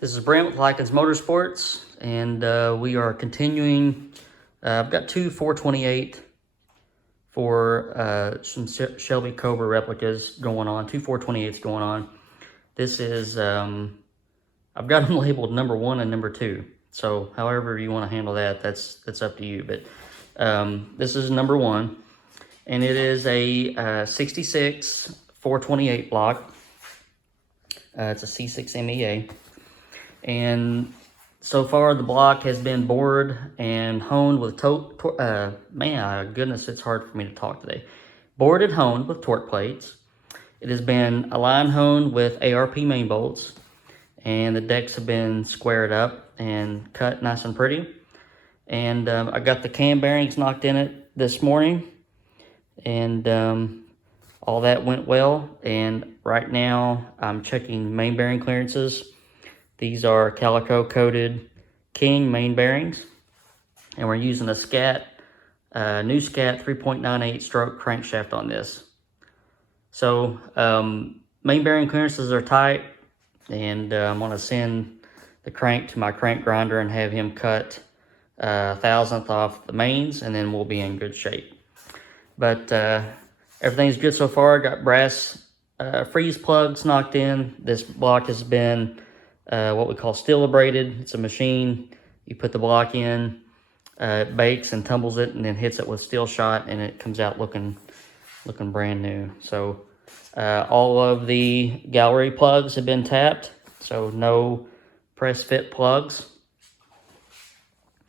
This is Brent with Lykins Motorsports, and we are continuing. I've got two 428 for some Shelby Cobra replicas going on, two 428s going on. This is, I've got them labeled number 1 and number 2. So however you want to handle that, that's up to you. But this is number 1, and it is a 66 428 block. It's a C6 MEA. And so far the block has been bored and honed with man, goodness, it's hard for me to talk today. Bored and honed with torque plates. It has been align honed with ARP main bolts, and the decks have been squared up and cut nice and pretty. And I got the cam bearings knocked in it this morning, and all that went well. And right now I'm checking main bearing clearances. These are calico coated King main bearings, and we're using a new Scat 3.98 stroke crankshaft on this. So main bearing clearances are tight, and I'm going to send the crank to my crank grinder and have him cut 1/1000th off the mains, and then we'll be in good shape. But everything's good so far. Got brass freeze plugs knocked in. This block has been what we call steel abraded. It's a machine. You put the block in, it bakes and tumbles it, and then hits it with steel shot, and it comes out looking brand new. So all of the gallery plugs have been tapped, so no press fit plugs.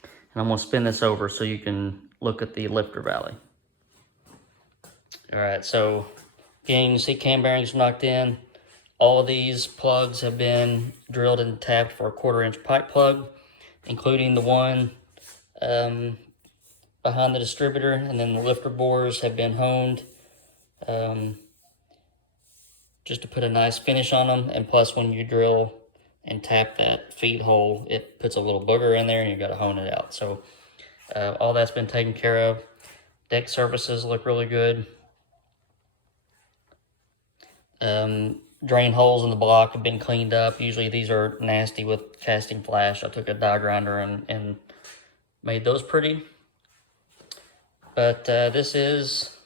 And I'm going to spin this over so you can look at the lifter valley. All right, so again, you can see cam bearings knocked in. All of these plugs have been drilled and tapped for a 1/4 inch pipe plug, including the one behind the distributor, and then the lifter bores have been honed just to put a nice finish on them. And plus, when you drill and tap that feed hole, it puts a little booger in there, and you got to hone it out. So all that's been taken care of. Deck surfaces look really good. Drain holes in the block have been cleaned up. Usually these are nasty with casting flash. I took a die grinder and made those pretty. But this is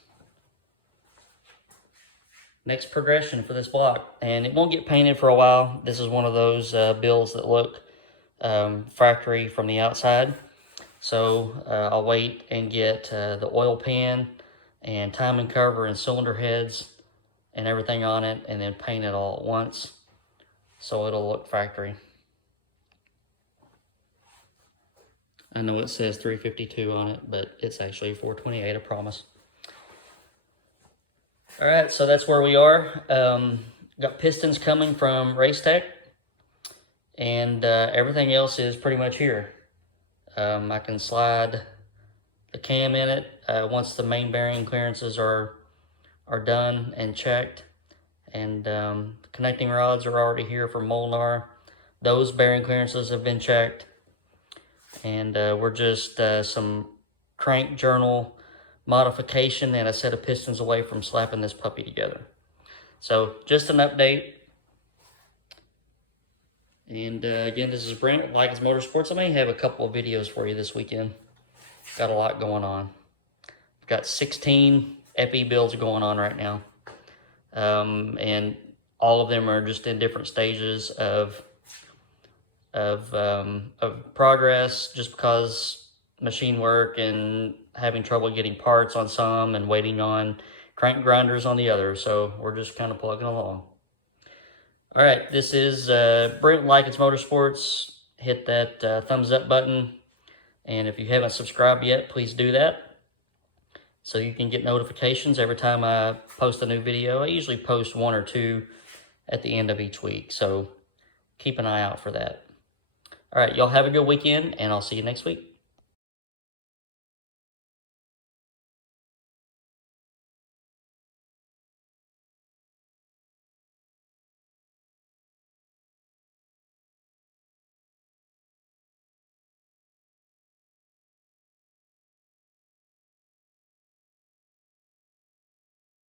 next progression for this block, and it won't get painted for a while. This is one of those builds that look factory from the outside. So I'll wait and get the oil pan and timing cover and cylinder heads and everything on it, and then paint it all at once so it'll look factory. I know it says 352 on it, but it's actually 428, I promise. All right, so that's where we are. Got pistons coming from Race Tech, and everything else is pretty much here. I can slide the cam in it once the main bearing clearances are done and checked, and connecting rods are already here from Molnar. Those bearing clearances have been checked, and we're just some crank journal modification and a set of pistons away from slapping this puppy together. So just an update. And again, this is Brent with Lykins Motorsports. I may have a couple of videos for you this weekend. Got a lot going on. I've got 16 FE builds going on right now, and all of them are just in different stages of progress, just because machine work and having trouble getting parts on some and waiting on crank grinders on the other. So we're just kind of plugging along. All right, this is Brent Lykins Motorsports. Hit that thumbs up button, and if you haven't subscribed yet, please do that, so you can get notifications every time I post a new video. I usually post 1 or 2 at the end of each week, so keep an eye out for that. All right, y'all have a good weekend, and I'll see you next week.